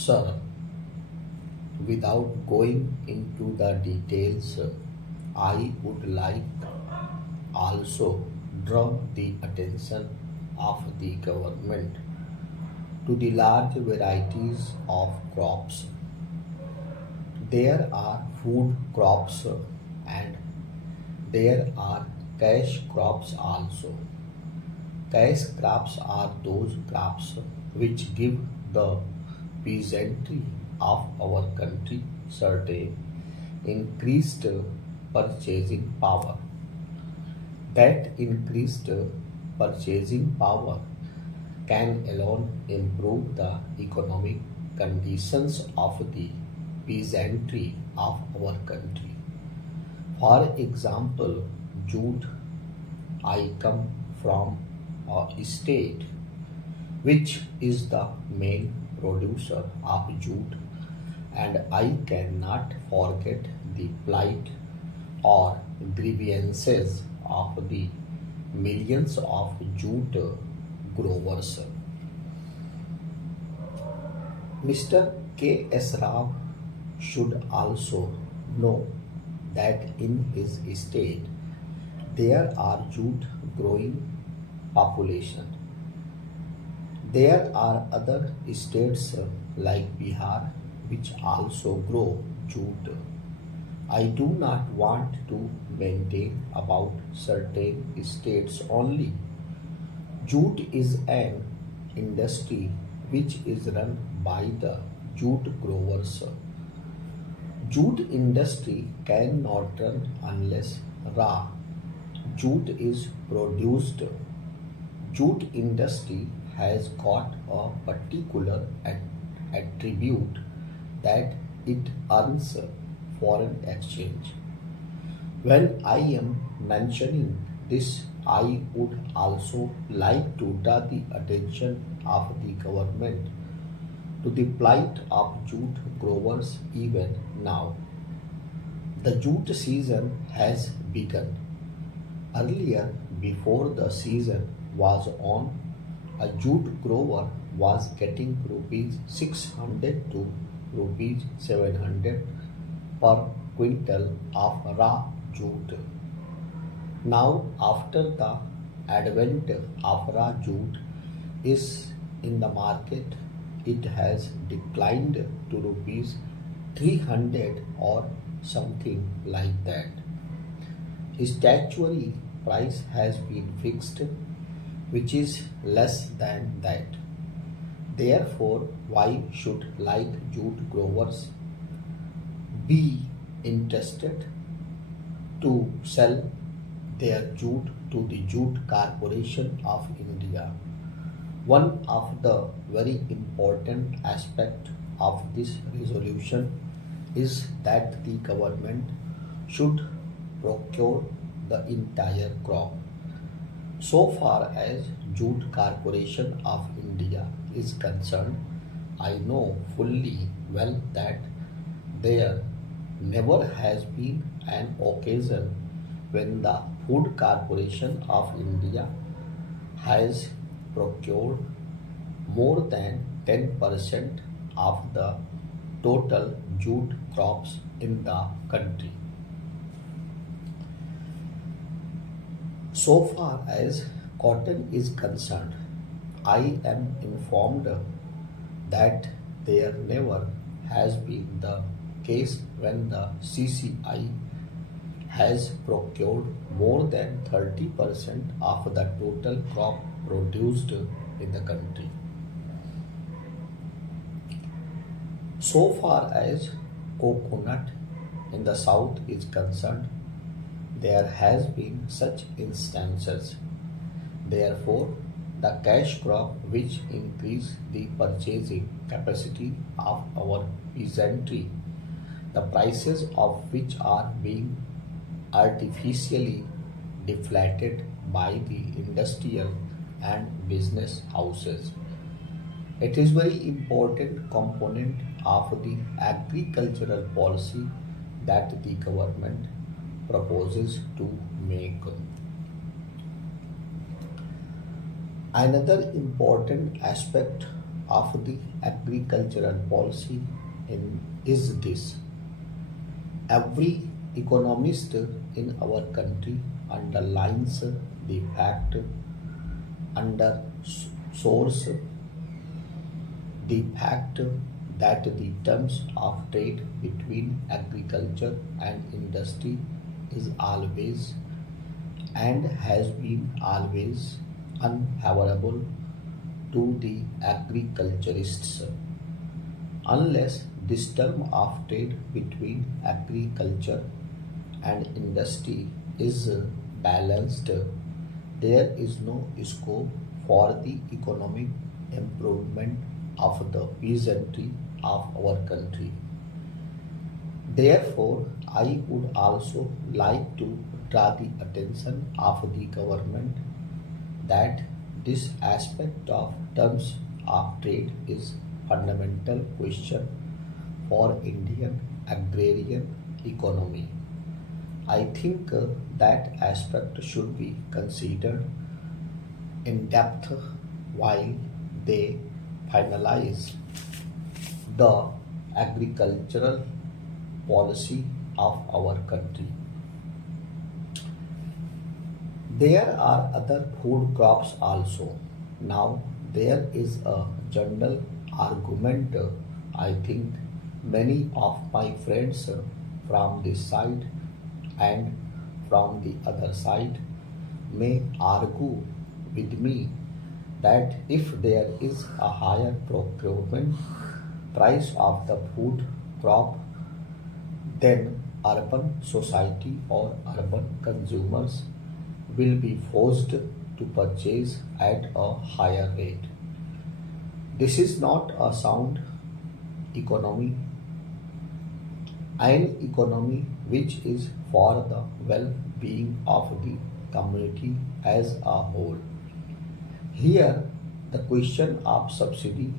Sir, without going into the details, I would like also draw the attention of the government to the large varieties of crops. There are food crops and there are cash crops also. Cash crops are those crops which give the peasantry of our country certain increased purchasing power. That increased purchasing power can alone improve the economic conditions of the peasantry of our country. For example, jute. I come from a state which is the main producer of jute, and I cannot forget the plight or grievances of the millions of jute growers. Mr. K.S. Rao should also know that in his state there are jute growing population. There are other states like Bihar which also grow jute. I do not want to maintain about certain states only. Jute is an industry which is run by the jute growers. Jute industry cannot run unless raw jute is produced. Jute industry has got a particular attribute that it earns foreign exchange. When I am mentioning this, I would also like to draw the attention of the government to the plight of jute growers even now. The jute season has begun. Earlier, before the season was on, a jute grower was getting rupees 600 to rupees 700 per quintal of raw jute. Now, after the advent of raw jute is in the market, it has declined to rupees 300 or something like that. Statutory price has been fixed, which is less than that. Therefore, why should like jute growers be interested to sell their jute to the Jute Corporation of India? One of the very important aspects of this resolution is that the government should procure the entire crop. So far as Jute Corporation of India is concerned, I know fully well that there never has been an occasion when the Food Corporation of India has procured more than 10% of the total jute crops in the country. So far as cotton is concerned, I am informed that there never has been the case when the CCI has procured more than 30% of the total crop produced in the country. So far as coconut in the south is concerned, there has been such instances. Therefore, the cash crop which increase the purchasing capacity of our peasantry, the prices of which are being artificially deflated by the industrial and business houses. It is very important component of the agricultural policy that the government proposes to make. Another important aspect of the agricultural policy is this. Every economist in our country underlines the fact under source the fact that the terms of trade between agriculture and industry is always and has been always unfavorable to the agriculturists unless this term of trade between agriculture and industry is balanced, there is no scope for the economic improvement of the peasantry of our country. Therefore, I would also like to draw the attention of the government that this aspect of terms of trade is fundamental question for Indian agrarian economy. I think that aspect should be considered in depth while they finalize the agricultural policy of our country. There are other food crops also. Now there is a general argument. I think many of my friends from this side and from the other side may argue with me that if there is a higher procurement price of the food crop, then urban society or urban consumers will be forced to purchase at a higher rate. This is not a sound economy, an economy which is for the well-being of the community as a whole. Here, the question of subsidy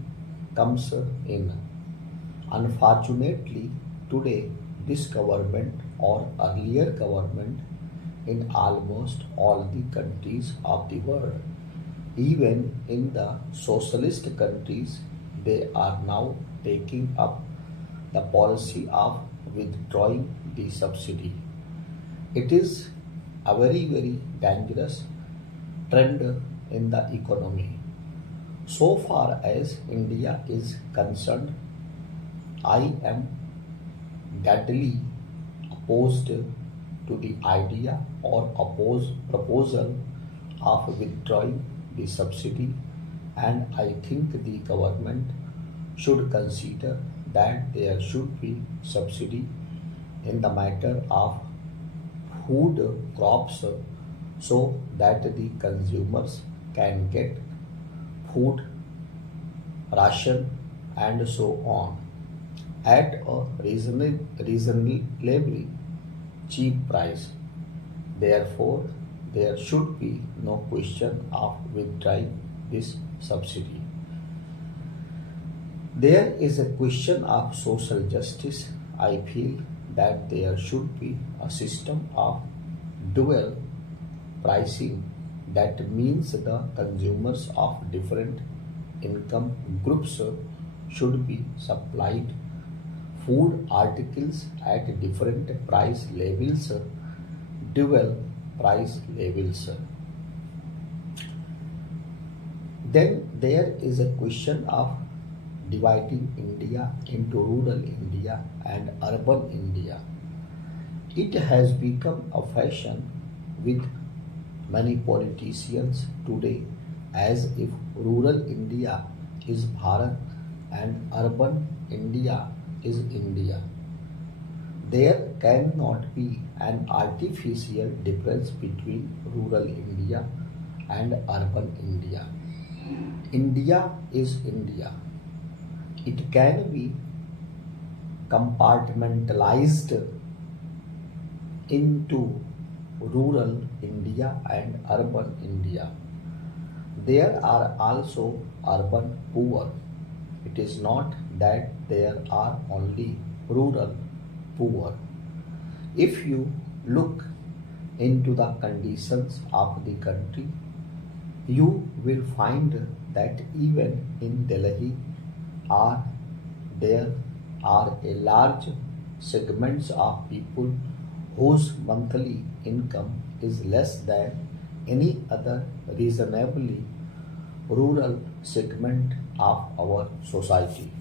comes in. Unfortunately, today, this government or earlier government in almost all the countries of the world, even in the socialist countries, they are now taking up the policy of withdrawing the subsidy. It is a very, very dangerous trend in the economy. So far as India is concerned, I am deadly opposed to the idea or proposal of withdrawing the subsidy, and I think the government should consider that there should be subsidy in the matter of food crops so that the consumers can get food ration and so on at a reasonably cheap price. Therefore, there should be no question of withdrawing this subsidy. There is a question of social justice. I feel that there should be a system of dual pricing. That means the consumers of different income groups should be supplied food articles at different price levels, dual price levels. Then there is a question of dividing India into rural India and urban India. It has become a fashion with many politicians today as if rural India is Bharat and urban India is India. There cannot be an artificial difference between rural India and urban India. India is India. It can be compartmentalized into rural India and urban India. There are also urban poor. It is not that there are only rural poor. If you look into the conditions of the country, you will find that even in Delhi there are a large segments of people whose monthly income is less than any other reasonably rural segment of our society.